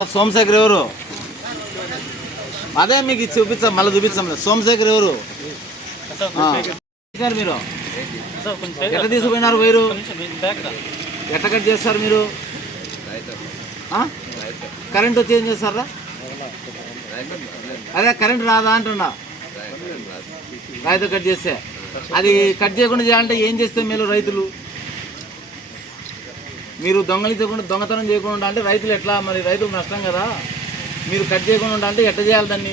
సోమశేఖర్ ఎవరు? అదే మీకు చూపించాం, మళ్ళీ చూపించాం. సోమశేఖర్ ఎవరు? మీరు ఎట్లా తీసుకుపోయినారు? వైరు ఎట్లా కట్ చేస్తారు మీరు? కరెంట్ వచ్చి ఏం చేస్తారా? అదే కరెంట్ రాదా అంటున్నా. రైతు కట్ చేస్తే అది కట్ చేయకుండా చేయాలంటే ఏం చేస్తే మీరు రైతులు? మీరు దొంగతనం చేయకుండా అంటే రైతులు ఎట్లా? మరి రైతులకు నష్టం కదా. మీరు కట్ చేయకుండా అంటే ఎట్లా చేయాలి దాన్ని?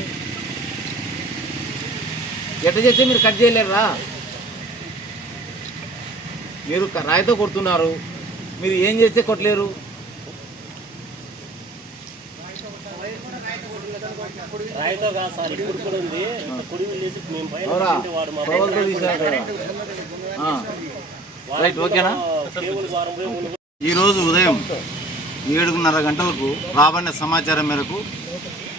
ఎట్లా చేస్తే మీరు కట్ చేయలేరా? మీరు రాయితో కొడుతున్నారు, మీరు ఏం చేస్తే కొట్టలేరు? రైట్, ఓకేనా? ఈరోజు ఉదయం 7:30 గంటలకు రాబడిన సమాచారం మేరకు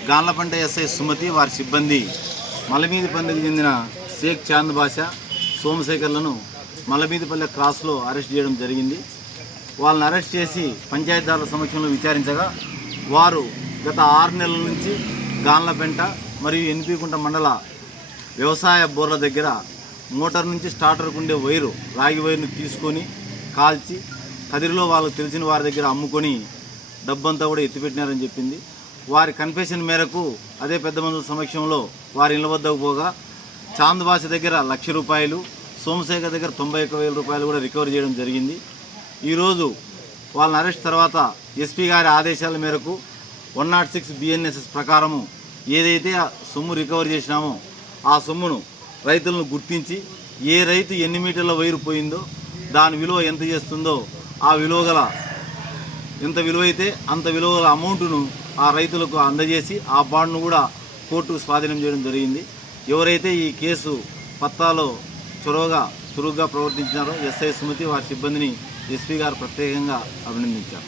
గాన్లపంట ఎస్ఐ సుమతి వారి సిబ్బంది మలమీదిపల్లికి చెందిన షేక్ చాంద్ బాషా, సోమశేఖర్లను మలమీదిపల్లె క్రాస్లో అరెస్ట్ చేయడం జరిగింది. వాళ్ళని అరెస్ట్ చేసి పంచాయతీదారుల సమక్షంలో విచారించగా వారు గత 6 నెలల నుంచి గాన్లపేంట మరియు ఎన్పీకుంట మండల వ్యవసాయ బోర్ల దగ్గర మోటార్ నుంచి స్టార్టర్కు ఉండే వైరు, రాగి వైరును తీసుకొని కాల్చి కదిరిలో వాళ్ళకు తెలిసిన వారి దగ్గర అమ్ముకొని డబ్బంతా కూడా ఎత్తిపెట్టినారని చెప్పింది. వారి కన్ఫెషన్ మేరకు అదే పెద్ద మనుషుల సమక్షంలో వారి ఇళ్ల వద్దకు పోగా చాంద్ బాష దగ్గర ₹1,00,000, సోమశేఖర్ దగ్గర ₹91,000 కూడా రికవర్ చేయడం జరిగింది. ఈరోజు వాళ్ళని అరెస్ట్ తర్వాత ఎస్పీ గారి ఆదేశాల మేరకు 106 BNSS ప్రకారము ఏదైతే ఆ సొమ్ము రికవర్ చేసినామో ఆ సొమ్మును రైతులను గుర్తించి ఏ రైతు ఎన్ని మీటర్ల వైరు పోయిందో దాని విలువ ఎంత చేస్తుందో ఆ విలువ గల ఎంత విలువైతే అంత విలువ గల అమౌంట్ను ఆ రైతులకు అందజేసి ఆ బాండ్ను కూడా కోర్టుకు స్వాధీనం చేయడం జరిగింది. ఎవరైతే ఈ కేసు పత్తాలో చురుగ్గా ప్రవర్తించినారో ఎస్ఐ సుమతి వారి సిబ్బందిని ఎస్పీ గారు ప్రత్యేకంగా అభినందించారు.